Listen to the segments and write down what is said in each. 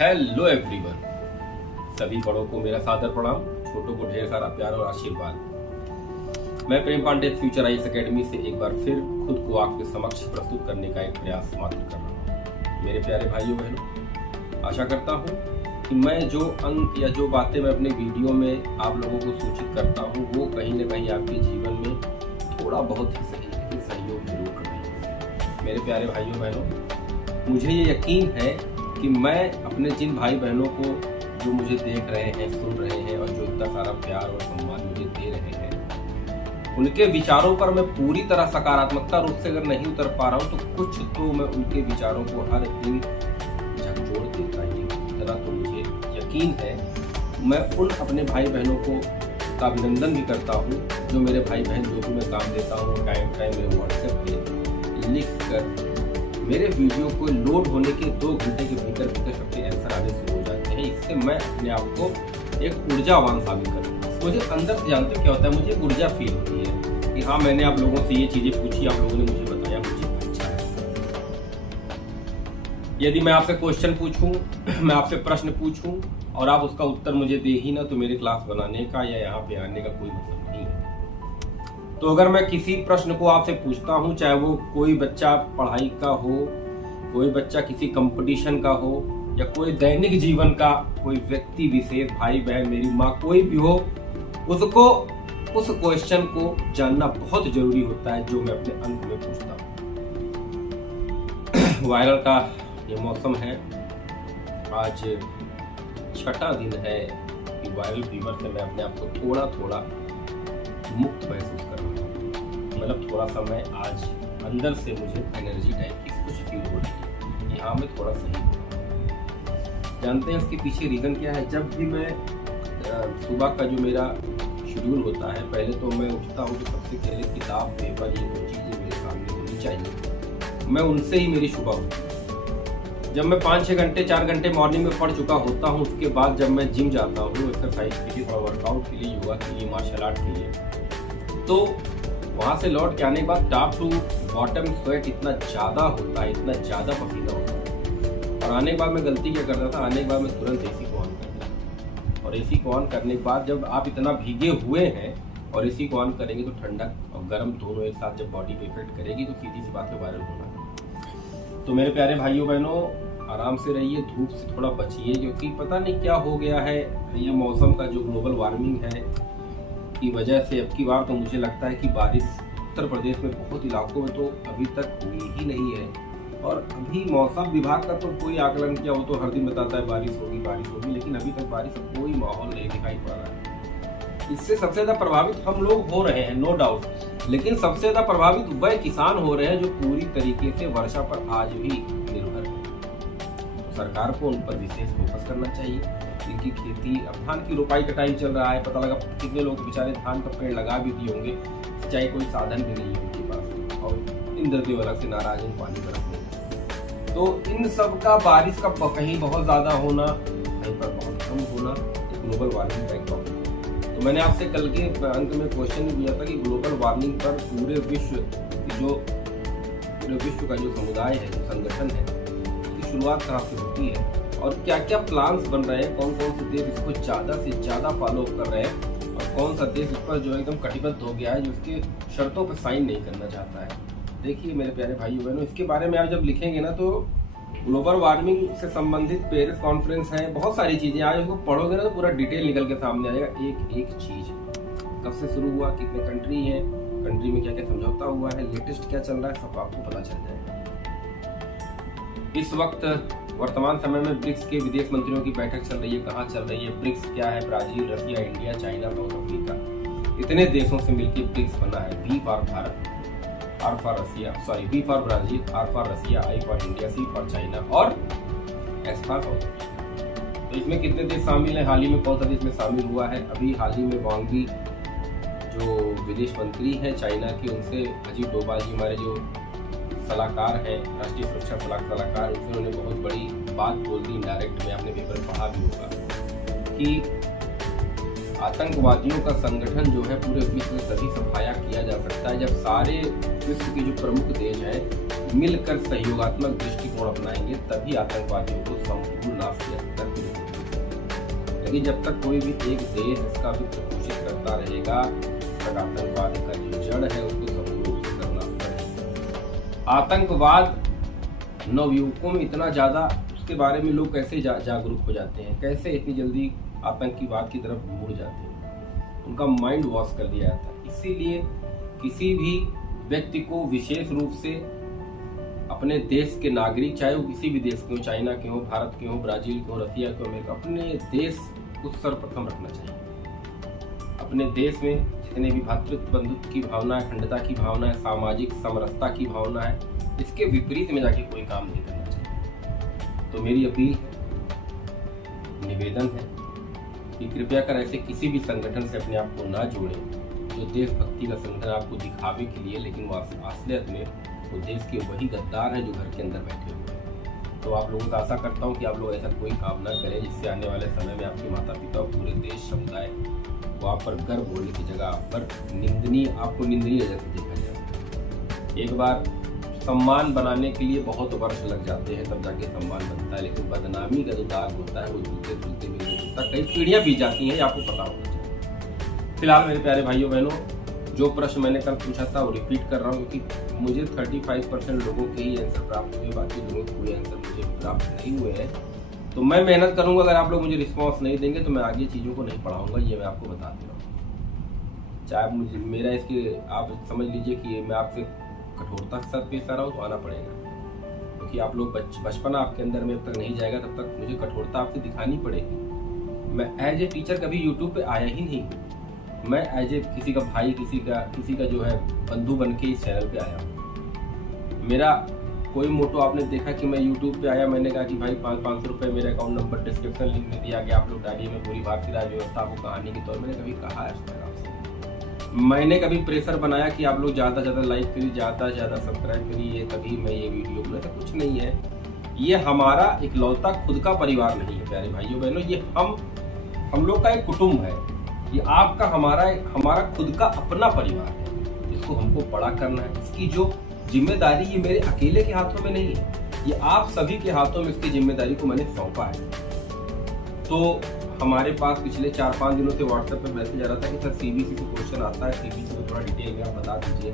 Hello everyone, सभी बड़ों को मेरा सादर प्रणाम, छोटों को ढेर सारा प्यार और आशीर्वाद। मैं प्रेम पांडे फ्यूचर आईएएस एकेडमी से एक बार फिर खुद को आपके समक्ष प्रस्तुत करने का एक प्रयास मात्र कर रहा हूँ। मेरे प्यारे भाइयों बहनों, आशा करता हूँ कि मैं जो अंक या जो बातें मैं अपने वीडियो में आप लोगों को सूचित करता हूँ वो कहीं न कहीं आपके जीवन में थोड़ा बहुत ही सही लेकिन सहयोग जरूर कर रही है। मेरे प्यारे भाइयों बहनों, मुझे ये यकीन है कि मैं अपने जिन भाई बहनों को जो मुझे देख रहे हैं, सुन रहे हैं और जो इतना सारा प्यार और सम्मान मुझे दे रहे हैं, उनके विचारों पर मैं पूरी तरह सकारात्मकता रूप से अगर नहीं उतर पा रहा हूँ तो कुछ तो मैं उनके विचारों को हर दिन झकझोर देता ही हूँ। इतना तो मुझे यकीन है। मैं उन अपने भाई बहनों को का अभिनंदन भी करता हूँ जो मेरे भाई बहन जो भी मैं काम देता हूँ टाइम मेरे व्हाट्सएप पे लिख कर मेरे वीडियो को लोड होने के 2 घंटे के भीतर सबके आंसर आने शुरू हो जाते हैं। इससे मैं अपने आप को एक ऊर्जावान साबित करता हूँ। मुझे अंदर से जानते हो क्या होता है, मुझे ऊर्जा फील होती है कि हाँ, मैंने आप लोगों से ये चीजें पूछी, आप लोगों ने मुझे बताया, मुझे अच्छा है। यदि मैं आपसे क्वेश्चन पूछूं, मैं आपसे प्रश्न पूछूं और आप उसका उत्तर मुझे दे ही ना, तो मेरे क्लास बनाने का या यहाँ पे आने का कोई मतलब नहीं है। तो अगर मैं किसी प्रश्न को आपसे पूछता हूं, चाहे वो कोई बच्चा पढ़ाई का हो, कोई बच्चा किसी कंपटीशन का हो या कोई दैनिक जीवन का कोई व्यक्ति विशेष, भाई बहन, मेरी माँ, कोई भी हो, उसको उस क्वेश्चन को जानना बहुत जरूरी होता है जो मैं अपने अंत में पूछता हूँ। वायरल का ये मौसम है, आज 6वां दिन है कि वायरल फीवर से मैं अपने आप को थोड़ा मुक्त महसूस कर रहा हूँ। मतलब थोड़ा सा मैं आज अंदर से मुझे एनर्जी टाइप की कुछ फील हो रही है। यहाँ में थोड़ा सही जानते हैं इसके पीछे रीजन क्या है। जब भी मैं सुबह का जो मेरा शेड्यूल होता है, पहले तो मैं उठता हूँ तो सबसे पहले किताब, पेपर, ये दो चीज़ें मेरे सामने होनी चाहिए। मैं उनसे ही मेरी सुबह होती है। जब मैं 5-6 घंटे 4 घंटे मॉर्निंग में पढ़ चुका होता हूँ, उसके बाद जब मैं जिम जाता हूँ एक्सरसाइज के लिए, थोड़ा वर्कआउट के लिए, योगा के लिए, मार्शल आर्ट के लिए, तो वहाँ से लौट के आने के बाद टॉप टू बॉटम स्वेट इतना ज़्यादा होता है, इतना ज़्यादा पसीना होता है। और आने के बाद मैं गलती क्या करता था, आने के बाद मैं तुरंत एसी को ऑन कर देता। और एसी को ऑन करने के बाद जब आप इतना भीगे हुए हैं और एसी को ऑन करेंगे तो ठंडा और गर्म दोनों एक साथ जब बॉडी पे इफेक्ट करेगी तो सीधी सी बात पे वायरल होना। तो मेरे प्यारे भाइयों बहनों, आराम से रहिए, धूप से थोड़ा बचिए, क्योंकि पता नहीं क्या हो गया है। ये मौसम का जो ग्लोबल वार्मिंग है की वजह से अब की बार तो मुझे लगता है कि बारिश उत्तर प्रदेश में बहुत इलाकों में तो अभी तक हुई ही नहीं है। और अभी मौसम विभाग का तो कोई आकलन किया, वो तो हर दिन बताता है बारिश होगी, लेकिन अभी तक बारिश का कोई माहौल नहीं दिखाई पड़ रहा है। इससे सबसे ज्यादा प्रभावित हम लोग हो रहे हैं, नो डाउट, लेकिन सबसे ज्यादा प्रभावित वह किसान हो रहे हैं जो पूरी तरीके से वर्षा पर आज भी निर्भर है। तो सरकार को उन पर विशेष फोकस करना चाहिए। इनकी खेती, अब धान की रोपाई का टाइम चल रहा है, पता लगा कितने लोग बेचारे धान का पेड़ लगा भी दिए होंगे, सिंचाई कोई साधन भी नहीं है उनके पास, और इंद्रदेव अलग से नाराज हैं पानी बरसने। तो इन सब का बारिश का कहीं बहुत ज्यादा होना, कहीं पर बहुत कम होना, ग्लोबल वार्मिंग का एक प्रॉब्लम। तो मैंने आपसे कल के अंक में क्वेश्चन किया था कि ग्लोबल वार्मिंग पर पूरे विश्व का जो समुदाय है, जो संगठन है, उसकी शुरुआत कहाँ से होती है और क्या क्या प्लान्स बन रहे हैं, कौन कौन से देश इसको ज़्यादा से ज़्यादा फॉलो कर रहे हैं और कौन सा देश इस पर जो एकदम कटिबद्ध हो गया है, जो उसके शर्तों पर साइन नहीं करना चाहता है। देखिए मेरे प्यारे भाइयों बहनों, इसके बारे में आप जब लिखेंगे ना तो ग्लोबल वार्मिंग से संबंधित पेरिस कॉन्फ्रेंस है, बहुत सारी चीज़ें आज उसको पढ़ोगे ना तो पूरा डिटेल निकल के सामने आएगा, एक चीज़ कब से शुरू हुआ, कितने कंट्री हैं, कंट्री में क्या क्या समझौता हुआ है, लेटेस्ट क्या चल रहा है, सब आपको पता चल जाएगा। इस वक्त वर्तमान समय में ब्रिक्स के विदेश मंत्रियों की बैठक चल रही है। कहाँ चल रही है? ब्रिक्स क्या है? Brazil, Russia, India, China, south Africa, इतने देशों से मिलकर ब्रिक्स बना है। B for Bharat, R for Russia, B for Brazil, R for Russia, I for India, C for China और S फॉर साउथ अफ्रीका। तो इसमें कितने देश शामिल हैं? हाल ही में कौन सा देश में शामिल हुआ है? अभी हाल ही में वांग यी जो विदेश मंत्री है चाइना के, उनसे अजीत डोभाल जी, हमारे जो सलाहकार हैं, राष्ट्रीय सुरक्षा सलाहकार, उन्होंने बहुत बड़ी बात बोल दी इनडायरेक्ट में, आपने पेपर पढ़ा भी होगा कि आतंकवादियों का संगठन जो है पूरे विश्व में तभी सफाया किया जा सकता है जब सारे विश्व के जो प्रमुख देश हैं मिलकर सहयोगात्मक दृष्टिकोण अपनाएंगे तभी आतंकवादियों को संपूर्ण नाश किया जा सकता है। लेकिन जब तक कोई भी एक देश इसका वित्त पोषित करता रहेगा तब आतंकवाद का जो जड़ है उसको संपूर्ण रूप से करना पड़ेगा। आतंकवाद नवयुवकों में इतना ज्यादा, उसके बारे में लोग कैसे जागरूक हो जाते हैं, कैसे इतनी जल्दी आतंकवाद की तरफ मुड़ जाते हैं, उनका माइंड वॉश कर दिया जाता है। इसीलिए किसी भी व्यक्ति को विशेष रूप से अपने देश के नागरिक, चाहे वो किसी भी देश के हो, चाइना के हो, भारत के हो, ब्राजील के हो, रसिया के हो, अमेरिका, अपने देश को सर्वप्रथम रखना चाहिए। अपने देश में जितने भी भातृत्व बंधुत्व की भावना है, अखंडता की भावना है, सामाजिक समरसता की भावना है, इसके विपरीत में जाके कोई काम नहीं करना चाहिए। तो मेरी अपील, निवेदन है कि कृपया कर ऐसे किसी भी संगठन से अपने आप को ना जोड़ें जो देशभक्ति का संगठन आपको दिखावे के लिए, लेकिन वो असलियत में वो देश के वही गद्दार हैं जो घर के अंदर बैठे हुए हैं। तो आप लोगों से आशा करता हूँ कि आप लोग ऐसा कोई काम ना करें जिससे आने वाले समय में आपके माता पिता और पूरे देश समुदाय को आप पर गर्व होने की जगह आप पर आपको निंदनीय नजर से देखा जाए। एक बार सम्मान बनाने के लिए बहुत वर्ष लग जाते हैं तब जाके सम्मान बनता है, लेकिन बदनामी का जो दाग होता है वो झूलते झूलते भी नहीं होता, कई पीढ़ियां बीत जाती हैं, आपको पता होना चाहिए। फिलहाल मेरे प्यारे भाइयों बहनों, जो प्रश्न मैंने कल पूछा था वो रिपीट कर रहा हूँ क्योंकि मुझे 35% लोगों के ही आंसर प्राप्त हुए, बाकी लोगों के कोई आंसर मुझे प्राप्त नहीं हुए हैं। तो मैं मेहनत करूंगा, अगर आप लोग मुझे रिस्पॉन्स नहीं देंगे तो मैं आगे चीज़ों को नहीं पढ़ाऊंगा, ये मैं आपको बता दे रहा हूँ। चाहे मुझे मेरा इसके आप समझ लीजिए कि मैं आपसे कठोरता के साथ पेश आ रहा हूँ तो आना पड़ेगा, क्योंकि आप लोग बचपन आपके अंदर में जब तक नहीं जाएगा तब तक मुझे कठोरता आपसे दिखानी पड़ेगी। मैं एज ए टीचर कभी यूट्यूब पे आया ही नहीं हूँ, मैं एज ए किसी का भाई, किसी का जो है बंधु बन के इस चैनल पे आया हूँ। मेरा कोई मोटो आपने देखा कि मैं यूट्यूब पे आया, मैंने कहा कि भाई 500 रुपये मेरे अकाउंट नंबर डिस्क्रिप्शन लिंक में दिया गया, आप लोग डालिए, मैं पूरी भारतीय राज्य व्यवस्था को कहानी के तौर मैंने कभी कहा है आपसे? मैंने कभी प्रेशर बनाया कि आप लोग ज़्यादा से ज़्यादा लाइक करिए, ज़्यादा से ज़्यादा सब्सक्राइब करिए तभी मैं ये वीडियो बना, तो कुछ नहीं है। ये हमारा इकलौता खुद का परिवार नहीं है प्यारे भाइयों बहनों, ये हम लोग का एक कुटुंब है, ये आपका हमारा खुद का अपना परिवार है, जिसको हमको बड़ा करना है। इसकी जो जिम्मेदारी ये मेरे अकेले के हाथों में नहीं है, ये आप सभी के हाथों में इसकी जिम्मेदारी को मैंने सौंपा है। तो हमारे पास पिछले 4-5 दिनों से व्हाट्सएप पे मैसेज आ रहा था कि सर सीबीसी से क्वेश्चन आता है, सीबीसी को थोड़ा डिटेल में आप बता दीजिए,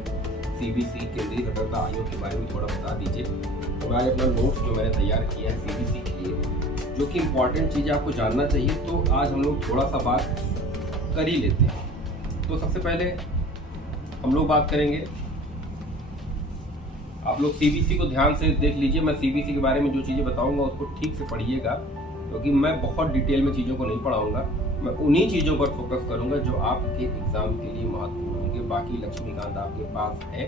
सीबीसी केंद्रीय सतर्कता आयोग के बारे में थोड़ा बता दीजिए। तो मैं अपना नोट्स जो मैंने तैयार किया है सीबीसी के लिए, जो कि इम्पोर्टेंट चीज़ आपको जानना चाहिए, तो आज हम लोग थोड़ा सा बात कर ही लेते हैं। तो सबसे पहले हम लोग बात करेंगे, आप लोग सीबीसी को ध्यान से देख लीजिए, मैं सीबीसी के बारे में जो चीज़ें बताऊंगा उसको ठीक से पढ़िएगा, क्योंकि मैं बहुत डिटेल में चीज़ों को नहीं पढ़ाऊंगा, मैं उन्हीं चीज़ों पर फोकस करूंगा जो आपके एग्जाम के लिए महत्वपूर्ण होंगे। बाकी लक्ष्मीकांत आपके पास है,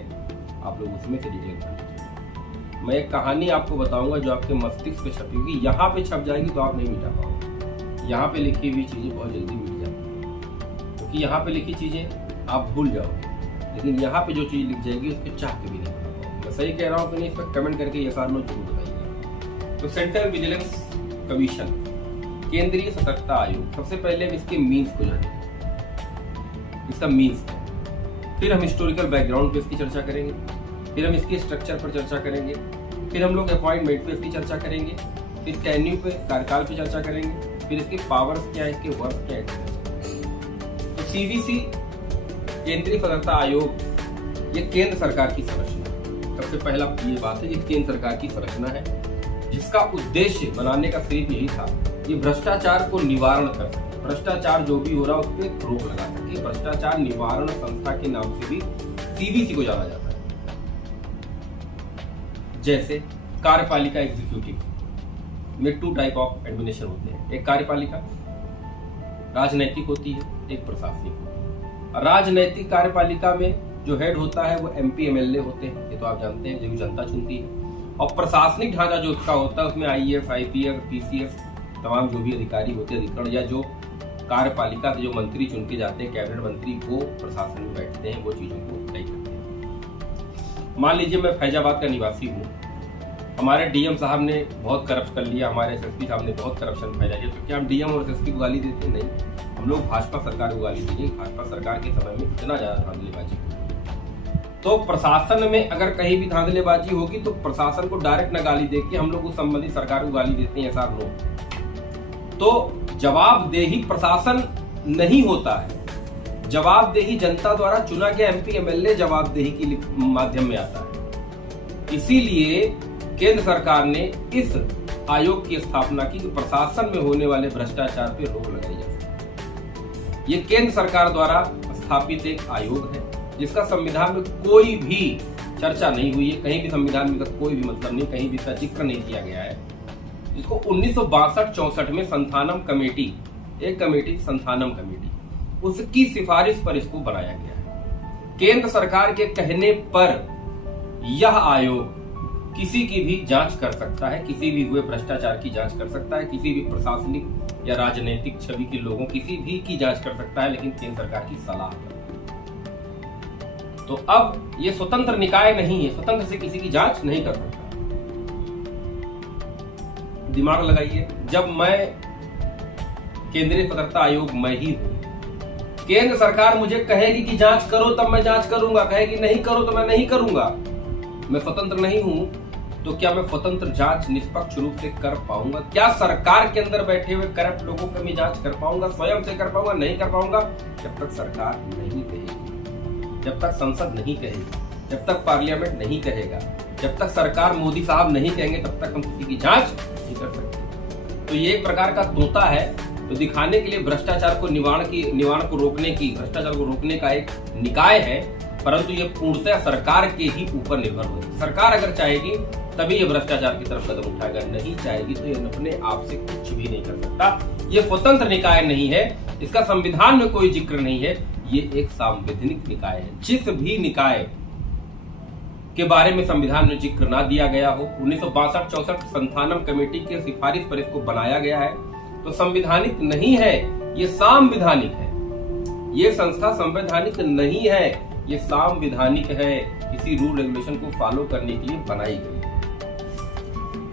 आप लोग उसमें से डिटेल पढ़ लीजिए। मैं एक कहानी आपको बताऊंगा जो आपके मस्तिष्क पे छपी होगी, यहाँ पे छप जाएगी तो आप नहीं मिटा पाओगे, यहाँ पे लिखी हुई चीज़ें बहुत जल्दी मिट जाती है, क्योंकि यहाँ पे लिखी चीज़ें आप भूल जाओगे, लेकिन यहाँ पे जो चीज़ लिख जाएगी उसके चाह के भी नहीं। मैं सही कह रहा हूँ कि नहीं, इस पर कमेंट करके ये सार जरूर बताइए। तो सेंट्रल विजिलेंस कमीशन, केंद्रीय सतर्कता आयोग, सबसे पहले हम इसके मीन्स को जानेंगे, इसका मीन्स है, फिर हम हिस्टोरिकल बैकग्राउंड पे इसकी चर्चा करेंगे, फिर हम इसके स्ट्रक्चर पर चर्चा करेंगे, फिर हम लोग अपॉइंटमेंट पे इसकी चर्चा करेंगे, फिर टेन्यू पे, कार्यकाल पे चर्चा करेंगे, फिर इसके पावर्स क्या है, इसके वर्क क्या है। तो सीबीसी केंद्रीय सतर्कता आयोग ये केंद्र सरकार की संरचना है। सबसे पहला ये बात है, ये केंद्र सरकार की संरचना है, जिसका उद्देश्य बनाने का सिर्फ यही था, ये भ्रष्टाचार को निवारण कर सके, भ्रष्टाचार जो भी हो रहा है उस पर रोक लगा सके। भ्रष्टाचार निवारण संस्था के नाम से भी सीबीसी को जाना जाता है। जैसे कार्यपालिका, एग्जीक्यूटिव में 2 टाइप ऑफ एडमिनिस्ट्रेशन होते हैं, एक कार्यपालिका राजनैतिक होती है, एक प्रशासनिक। राजनैतिक कार्यपालिका में जो हेड होता है वो MP MLA होते हैं, ये तो आप जानते हैं, जो जनता चुनती है। और प्रशासनिक ढांचा जो उसका होता है उसमें IAS, IPS, PCS तमाम जो भी अधिकारी होते हैं, अधिकरण या जो कार्यपालिका से जो मंत्री चुन के जाते हैं, कैबिनेट मंत्री, वो प्रशासन में बैठते हैं, वो चीजों को तय करते हैं। मान लीजिए मैं फैजाबाद का निवासी हूँ, हमारे DM साहब ने बहुत करप्ट कर लिया, हमारे SSP साहब ने बहुत करप्शन फैला दिया, तो क्या हम DM और SSP को गाली देते? नहीं, हम लोग भाजपा सरकार को गाली देंगे। भाजपा सरकार के समय में इतना ज्यादा धांधलीबाजी। तो प्रशासन में अगर कहीं भी धांधलेबाजी होगी तो प्रशासन को डायरेक्ट न गाली देके हम लोग उस संबंधित सरकार को गाली देते हैं, ऐसा नो। तो जवाबदेही प्रशासन नहीं होता है, जवाबदेही जनता द्वारा चुना गया एमपी एमएलए जवाबदेही के माध्यम में आता है। इसीलिए केंद्र सरकार ने इस आयोग की स्थापना की कि प्रशासन में होने वाले भ्रष्टाचार पर रोक लगाई जा सके। ये केंद्र सरकार द्वारा स्थापित एक आयोग है जिसका संविधान में कोई भी चर्चा नहीं हुई है, कहीं भी संविधान में कोई भी मतलब नहीं, कहीं भी इसका जिक्र नहीं किया गया है। जिसको 1962-64 में संथानम कमेटी, एक कमेटी संथानम कमेटी, उसकी सिफारिश पर इसको बनाया गया है। केंद्र सरकार के कहने पर यह आयोग किसी की भी जांच कर सकता है, किसी भी हुए भ्रष्टाचार की जांच कर सकता है, किसी भी प्रशासनिक या राजनीतिक छवि के लोगों किसी भी की जांच कर सकता है, लेकिन केंद्र सरकार की सलाह पर। तो अब ये स्वतंत्र निकाय नहीं है, स्वतंत्र से किसी की जांच नहीं कर सकता। दिमाग लगाइए, जब मैं केंद्रीय सतर्कता आयोग मैं ही हूं, केंद्र सरकार मुझे कहेगी कि जांच करो तब मैं जांच करूंगा, कहेगी नहीं करो तो मैं नहीं करूंगा, मैं स्वतंत्र नहीं हूं, तो क्या मैं स्वतंत्र जांच निष्पक्ष रूप से कर पाऊंगा? क्या सरकार के अंदर बैठे हुए करप्ट लोगों की मैं जांच कर पाऊंगा, स्वयं से कर पाऊंगा? नहीं कर पाऊंगा। जब तक सरकार नहीं कहेगी, जब तक संसद नहीं कहेगी, जब तक पार्लियामेंट नहीं कहेगा, जब तक सरकार मोदी साहब नहीं कहेंगे, तब तक हम किसी की जांच नहीं कर सकते। तो ये एक प्रकार का तोता है, तो दिखाने के लिए भ्रष्टाचार को निवारण को रोकने की, भ्रष्टाचार को रोकने का एक निकाय है, परंतु ये पूर्णतः सरकार के ही ऊपर निर्भर होगी। सरकार अगर चाहेगी तभी ये भ्रष्टाचार की तरफ कदम उठाएगा, नहीं चाहेगी तो ये अपने आप से कुछ भी नहीं कर सकता। ये स्वतंत्र निकाय नहीं है, इसका संविधान में कोई जिक्र नहीं है, ये एक संवैधानिक निकाय है। जिस भी निकाय के बारे में संविधान में जिक्र ना दिया गया हो, 1962-64 संथानम कमेटी के सिफारिश पर इसको बनाया गया है, तो संविधानिक नहीं है, ये संवैधानिक है। ये संस्था संवैधानिक नहीं है, ये संवैधानिक है, किसी रूल रेगुलेशन को फॉलो करने के लिए बनाई गई है।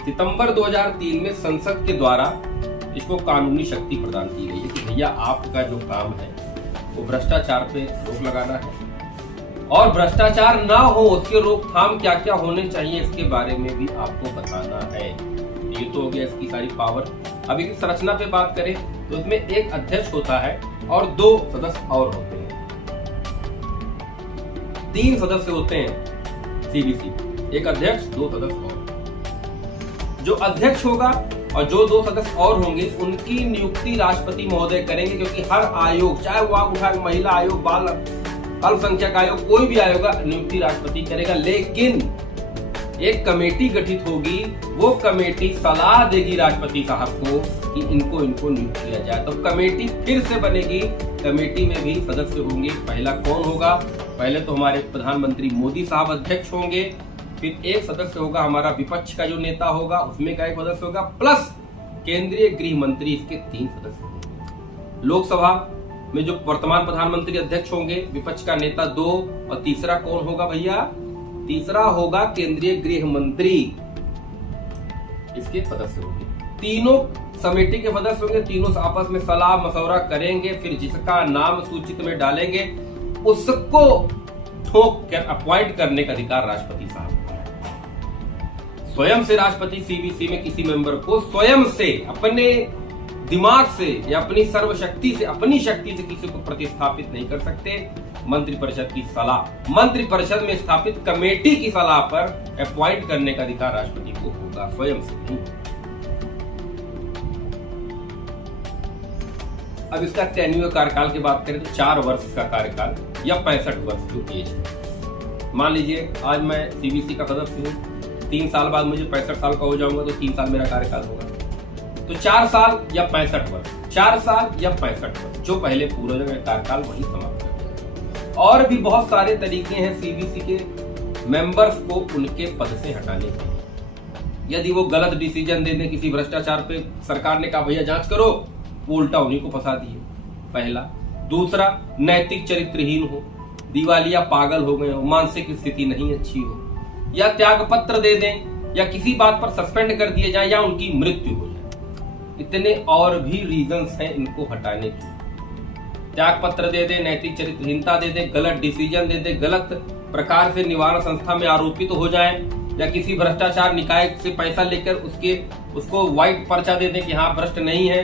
सितंबर 2003 में संसद के द्वारा इसको कानूनी शक्ति प्रदान की गई है कि भैया आपका जो काम है वो भ्रष्टाचार पे रोक लगाना है, और भ्रष्टाचार ना हो उसके रोकथाम क्या क्या होने चाहिए इसके बारे में भी आपको बताना है। ये तो हो गया इसकी सारी पावर। अभी की संरचना पे बात करें तो इसमें एक अध्यक्ष होता है और 2 सदस्य और होते हैं, 3 सदस्य होते हैं सीबीसी, एक अध्यक्ष 2 सदस्य और। जो अध्यक्ष होगा और जो 2 सदस्य और होंगे उनकी नियुक्ति राष्ट्रपति महोदय करेंगे, क्योंकि हर आयोग, चाहे वो आप उठा महिला आयोग, बाल अल्पसंख्यक आयोग, कोई भी आयोग नियुक्ति राष्ट्रपति करेगा। लेकिन एक कमेटी गठित होगी, वो कमेटी सलाह देगी राष्ट्रपति साहब को कि इनको नियुक्त किया जाए। तो कमेटी फिर से बनेगी, कमेटी में भी सदस्य होंगे। पहला कौन होगा? पहले तो हमारे प्रधानमंत्री मोदी साहब अध्यक्ष होंगे, फिर एक सदस्य होगा हमारा विपक्ष का जो नेता होगा, उसमें का एक सदस्य होगा, प्लस केंद्रीय गृह मंत्री, इसके 3 सदस्य होंगे। लोकसभा में जो वर्तमान प्रधानमंत्री अध्यक्ष होंगे, विपक्ष का नेता 2, और तीसरा कौन होगा भैया? तीसरा होगा केंद्रीय गृह मंत्री, इसके सदस्य होंगे। तीनों समिति के सदस्य होंगे, तीनों आपस में सलाह मशवरा करेंगे, फिर जिसका नाम सूचित में डालेंगे उसको ठोक कर अपॉइंट करने का अधिकार राष्ट्रपति साहब को है। स्वयं से राष्ट्रपति सीबीसी में किसी मेंबर को स्वयं से, अपने दिमाग से या अपनी सर्वशक्ति से, अपनी शक्ति से किसी को प्रतिस्थापित नहीं कर सकते। मंत्रिपरिषद की सलाह, मंत्रिपरिषद में स्थापित कमेटी की सलाह पर अपॉइंट करने का अधिकार राष्ट्रपति को होगा, स्वयं से नहीं। अब इसका टेन्यूर कार्यकाल की बात करें तो 4 वर्ष का कार्यकाल या 65 वर्ष जो एज है। मान लीजिए आज मैं सीबीसी का सदस्य हूँ, 3 साल बाद मुझे 65 साल का हो जाऊंगा, तो 3 साल मेरा कार्यकाल होगा। तो 4 साल या 65 वर्ष, 4 साल या 65 वर्ष, जो पहले पूरा हो जाएगा कार्यकाल वही समाप्त कर दिया। और भी बहुत सारे तरीके हैं सीबीसी के मेंबर्स को उनके पद से हटाने के। यदि वो गलत डिसीजन दे दें किसी भ्रष्टाचार पे, सरकार ने कहा भैया जांच करो, वो उल्टा उन्हीं को फंसा दिए, पहला। दूसरा, नैतिक चरित्रहीन हो, दिवालिया पागल हो गए हो, मानसिक स्थिति नहीं अच्छी हो, या त्याग पत्र दे दें, या किसी बात पर सस्पेंड कर दिए जाए, या उनकी मृत्यु हो जाए। इतने और भी रीजंस हैं इनको हटाने की। त्याग पत्र दे दे, नैतिक चरित्रहीनता दे दे, गलत डिसीजन दे दे, गलत प्रकार से निवारण संस्था में आरोपित हो जाएं या किसी भ्रष्टाचार निकाय से पैसा लेकर उसको व्हाइट पर्चा दे दें कि हाँ भ्रष्ट नहीं है।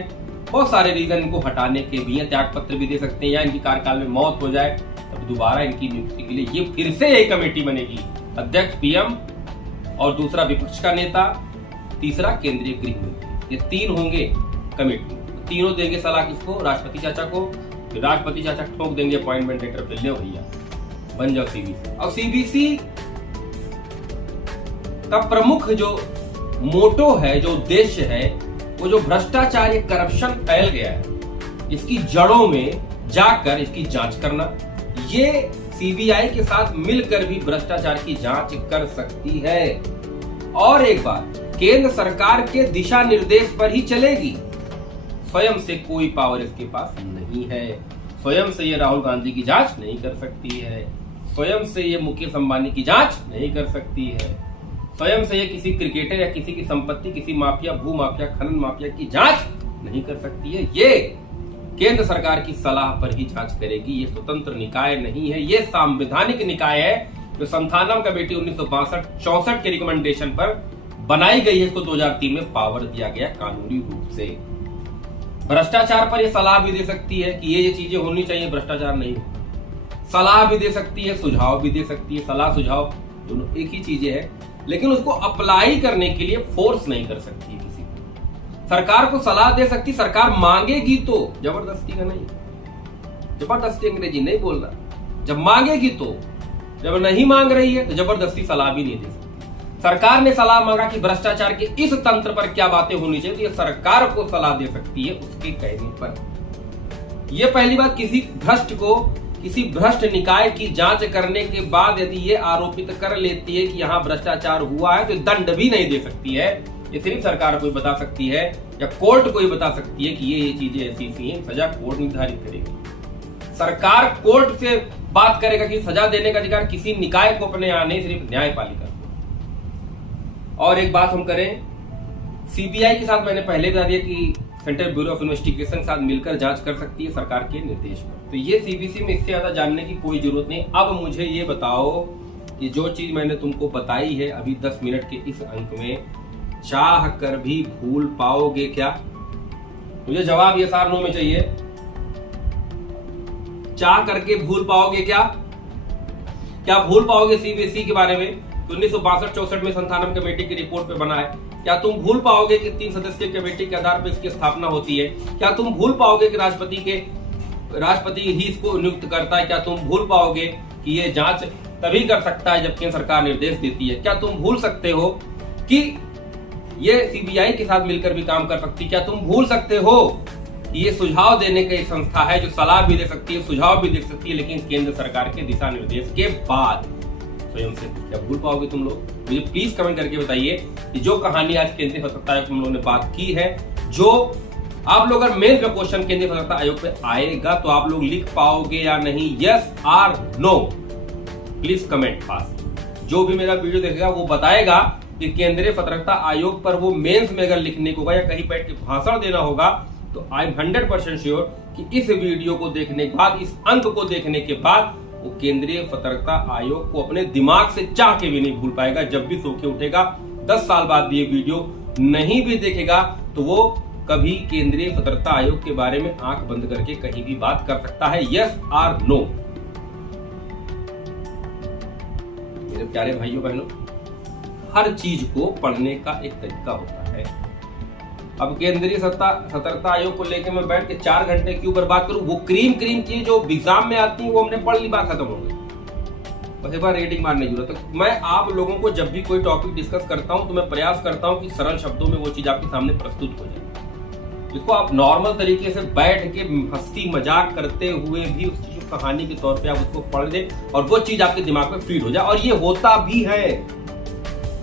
बहुत सारे रीजन इनको हटाने के भी हैं, त्याग पत्र भी दे सकते हैं, या इनकी कार्यकाल में मौत हो जाए तब दोबारा इनकी नियुक्ति के लिए ये फिर से एक कमेटी बनेगी। अध्यक्ष पीएम और दूसरा विपक्ष का नेता, तीसरा केंद्रीय गृह मंत्री, ये तीन होंगे कमेटी। तीनों देंगे सलाह किसको? राष्ट्रपति चाचा को। फिर राष्ट्रपति चाचा ठोक देंगे अपॉइंटमेंट लेटर पे, ले भैया बन जाओ सीबीसी। और सीबीसी का प्रमुख जो मोटो है, जो उद्देश्य है, वो जो भ्रष्टाचार, ये करप्शन फैल गया है, इसकी जड़ों में जाकर इसकी जांच करना। ये सीबीआई के साथ मिलकर भी भ्रष्टाचार की जांच कर सकती है। और एक बात, केंद्र सरकार के दिशा निर्देश पर ही चलेगी, स्वयं से कोई पावर इसके पास नहीं है। स्वयं से ये राहुल गांधी की जांच नहीं कर सकती है, स्वयं से ये मुकेश अंबानी की जांच नहीं कर सकती है, स्वयं से ये किसी क्रिकेटर या किसी की संपत्ति, किसी माफिया, भू माफिया, खनन माफिया की जांच नहीं कर सकती है। ये केंद्र सरकार की सलाह पर ही जांच करेगी। ये स्वतंत्र निकाय नहीं है, ये संवैधानिक निकाय है जो संथानम कमेटी 1962-64 के रिकमेंडेशन पर बनाई गई है। इसको 2003 में पावर दिया गया कानूनी रूप से। भ्रष्टाचार पर यह सलाह भी दे सकती है कि ये चीजें होनी चाहिए, भ्रष्टाचार नहीं हो। सलाह भी दे सकती है, सुझाव भी दे सकती है। सलाह सुझाव दोनों एक ही चीजें हैं, लेकिन उसको अप्लाई करने के लिए फोर्स नहीं कर सकती है किसी को। सरकार को सलाह दे सकती, सरकार मांगेगी तो, जबरदस्ती का नहीं। जबरदस्ती अंग्रेजी नहीं बोल रहा, जब मांगेगी तो। जब नहीं मांग रही है तो जबरदस्ती सलाह भी नहीं दे सकती। सरकार ने सलाह मांगा कि भ्रष्टाचार के इस तंत्र पर क्या बातें होनी चाहिए, तो ये सरकार को सलाह दे सकती है उसके कहने पर। यह पहली बात, किसी भ्रष्ट निकाय की जांच करने के बाद यदि ये आरोपित कर लेती है कि यहां भ्रष्टाचार हुआ है, तो दंड भी नहीं दे सकती है। ये सिर्फ सरकार को ही बता सकती है या कोर्ट को ही बता सकती है कि ये चीजें ऐसी हैं, सजा कोर्ट निर्धारित करेगी। सरकार कोर्ट से बात करेगा कि सजा देने का अधिकार किसी निकाय को अपने यहाँ नहीं, सिर्फ न्यायपालिका को। और एक बात हम करें, सीबीआई के साथ मैंने पहले बता दिया कि सेंट्रल ब्यूरो ऑफ इन्वेस्टिगेशन के साथ मिलकर जांच कर सकती है सरकार के निर्देश पर। तो ये सीबीसी में इससे ज्यादा जानने की कोई जरूरत नहीं। अब मुझे ये बताओ कि जो चीज मैंने तुमको बताई है अभी 10 मिनट के इस अंक में, चाह कर भी भूल पाओगे क्या? मुझे जवाब यस और नो में चाहिए। चाह करके भूल पाओगे क्या? क्या भूल पाओगे सीबीएसई के बारे में 1962-64 में संथानम कमेटी की रिपोर्ट पे बना है? क्या तुम भूल पाओगे कि 3 सदस्यीय कमेटी के आधार पर इसकी स्थापना होती है? क्या तुम भूल पाओगे कि राष्ट्रपति ही इसको नियुक्त करता है? क्या तुम भूल पाओगे कि ये जांच तभी कर सकता है जब केंद्र सरकार निर्देश देती है? क्या तुम भूल सकते हो कि ये सीबीआई के साथ मिलकर भी काम कर सकती है? क्या तुम भूल सकते हो कि ये सुझाव देने की एक संस्था है जो सलाह भी दे सकती है, सुझाव भी दे सकती है, लेकिन केंद्र सरकार के दिशा निर्देश के बाद स्वयं से? क्या भूल पाओगे तुम लोग? मुझे प्लीज कमेंट करके बताइए कि जो कहानी आज केंद्रीय सतर्कता आयोग हम लोगों ने बात की है, जो आप लोग अगर मेंस में क्वेश्चन केंद्रीय सतर्कता आयोग पे आएगा तो आप लोग लिख पाओगे या नहीं, यस और नो? Please comment fast. जो भी मेरा वीडियो देखेगा वो बताएगा कि केंद्रीय सतर्कता आयोग पर वो मेंस में अगर लिखने को होगा या कहीं बैठ के भाषण देना होगा, तो आई एम 100% श्योर कि इस वीडियो को देखने के बाद, इस अंक को देखने के बाद वो केंद्रीय सतर्कता आयोग को अपने दिमाग से चाह के भी नहीं भूल पाएगा। जब भी सो के उठेगा 10 साल बाद भी ये वीडियो नहीं भी देखेगा तो वो कभी केंद्रीय सतर्कता आयोग के बारे में आंख बंद करके कहीं भी बात कर सकता है, यस और नो। मेरे प्यारे भाइयों बहनों, हर चीज को पढ़ने का एक तरीका होता है। अब केंद्रीय सतर्कता आयोग को लेकर मैं बैठ के 4 घंटे क्यों बर्बाद करूं? वो क्रीम चीज जो एग्जाम में आती है वो हमने पढ़ ली, बात खत्म हो गई। बस एक बार रेटिंग मारने की जरूरत है। मैं आप लोगों को जब भी कोई टॉपिक डिस्कस करता हूं तो मैं प्रयास करता हूं कि सरल शब्दों में वो चीज आपके सामने प्रस्तुत हो जाए, जिसको आप नॉर्मल तरीके से बैठ के हंसी मजाक करते हुए भी उस चीज को कहानी के तौर पे आप उसको पढ़ दें और वो चीज आपके दिमाग में फीड हो जाए। और ये होता भी है।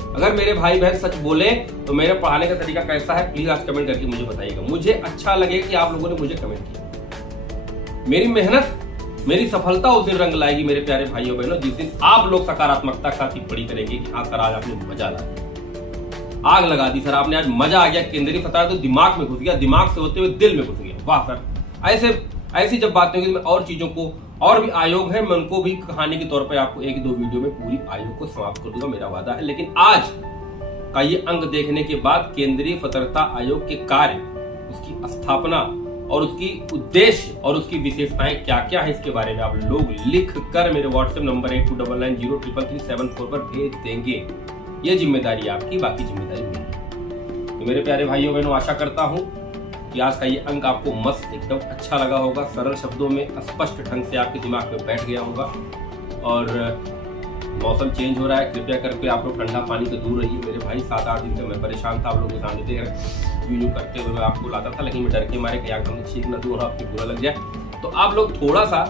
अगर मेरे भाई बहन सच बोले तो मेरे पढ़ाने का तरीका कैसा है, प्लीज आज कमेंट करके मुझे बताइएगा। मुझे अच्छा लगेगा कि आप लोगों ने मुझे कमेंट किया। मेरी मेहनत, मेरी सफलता उस दिन रंग लाएगी मेरे प्यारे भाइयों बहनों, जिस दिन आप लोग सकारात्मकता का टिप्पणी करेंगे कि हाँ सर आज आपने मजा लाया, आग लगा दी सर आपने, आज मजा आ गया। केंद्रीय सतर्कता तो दिमाग में घुस गया, दिमाग से होते हुए दिल में घुस गया। वाह सर, ऐसी जब बातें होगी मैं और चीजों को और भी आयोग है, मैं उनको भी कहानी के तौर पर आपको 1-2 वीडियो में पूरी आयोग को समाप्त कर दूंगा, मेरा वादा है। लेकिन आज का ये अंक देखने के बाद केंद्रीय पात्रता आयोग के कार्य, उसकी स्थापना और उसकी उद्देश्य और उसकी विशेषताएं क्या क्या है, इसके बारे में आप लोग लिख कर मेरे व्हाट्सएप नंबर 8299033374 पर भेज देंगे। ये जिम्मेदारी आपकी, बाकी जिम्मेदारी मेरी। तो मेरे प्यारे भाइयों बहनों, आशा करता हूं कि आज का ये अंक आपको मस्त एकदम अच्छा लगा होगा, सरल शब्दों में स्पष्ट ढंग से आपके दिमाग में बैठ गया होगा। और मौसम चेंज हो रहा है, कृपया करके आप लोग ठंडा पानी से दूर रहिए। मेरे भाई 7-8 दिन से मैं परेशान था, आप लोगों के सामने देख रहे यूं करते हुए मैं आपको लाता था, लेकिन मैं डर के मारे कहीं एकदम छींक न दूं और आपको बुरा लग जाए। तो आप लोग थोड़ा सा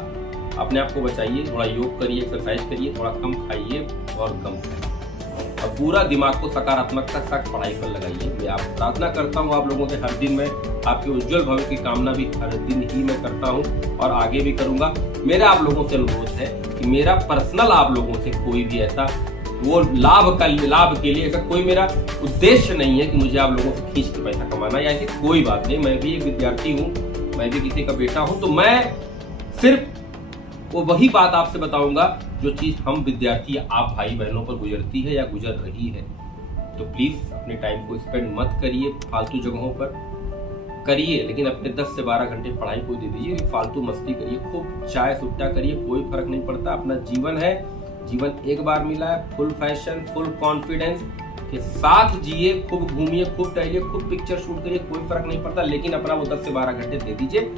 अपने आप को बचाइए, थोड़ा योग करिए, एक्सरसाइज करिए, थोड़ा कम खाइए और कम खाइए, और पूरा दिमाग को सकारात्मकता के साथ पढ़ाई पर लगाइए। मैं आप प्रार्थना करता हूँ आप लोगों से, हर दिन मैं आपके उज्जवल भविष्य की कामना भी हर दिन ही मैं करता हूँ और आगे भी करूंगा। मेरा आप लोगों से अनुरोध है कि मेरा पर्सनल आप लोगों से कोई भी ऐसा वो लाभ के लिए ऐसा कोई मेरा उद्देश्य नहीं है कि मुझे आप लोगों से खींच के पैसा कमाना या ऐसी कोई बात नहीं। मैं भी एक विद्यार्थी हूँ, मैं भी किसी का बेटा हूँ, तो मैं सिर्फ वो वही बात आपसे बताऊंगा जो चीज हम विद्यार्थी आप भाई बहनों पर गुजरती है या गुजर रही है। तो प्लीज अपने टाइम को स्पेंड मत करिए फालतू जगहों पर, करिए लेकिन अपने 10 से 12 घंटे पढ़ाई को दे दीजिए, फालतू मस्ती करिए, खूब चाय सुट्टा करिए, कोई फर्क नहीं पड़ता। अपना जीवन है, जीवन एक बार मिला है, फुल फैशन फुल कॉन्फिडेंस के साथ जिए, खूब घूमिए, खूब टहलिए, खूब पिक्चर शूट करिए, कोई फर्क नहीं पड़ता, लेकिन अपना वो 10 से 12 घंटे दे दीजिए।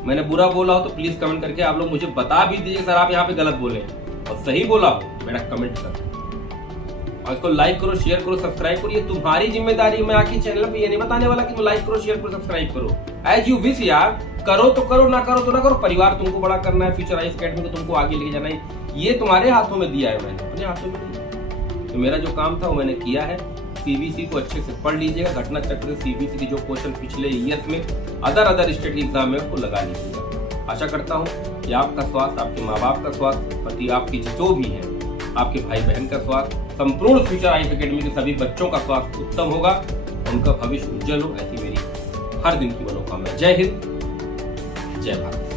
मैंने बुरा बोला हो तो प्लीज कमेंट करके आप लोग मुझे बता भी दीजिए सर आप यहाँ पे गलत बोले, और सही बोला हो मेरा कमेंट कर, और इसको लाइक करो, शेयर करो, सब्सक्राइब करो। ये तुम्हारी जिम्मेदारी। मैं आखिर चैनल पे ये नहीं बताने वाला कि तुम लाइक करो, शेयर करो, सब्सक्राइब करो, एज यू विश यार, करो तो करो, ना करो तो ना करो। परिवार तुमको बड़ा करना है, फ्यूचर आइस अकेडमी को तुमको आगे लेके जाना है, ये तुम्हारे हाथों में दिया है, मैंने अपने हाथों में दिया। तो मेरा जो काम था वो मैंने किया है। सीबीसी को अच्छे से पढ़ लीजिएगा, घटना चक्र सीबीसी के जो क्वेश्चन पिछले ईयर्स में अदर स्टेट एग्जाम में उसको लगा लीजिएगा। आशा करता हूँ कि आपका स्वास्थ्य, आपके माँ बाप का स्वास्थ्य, पति आपकी जो भी है, आपके भाई बहन का स्वास्थ्य, संपूर्ण फ्यूचर आइस अकेडमी के सभी बच्चों का स्वास्थ्य उत्तम होगा, उनका भविष्य उज्जवल हो, ऐसी मेरी हर दिन की मनोकामना। जय हिंद, जय भारत।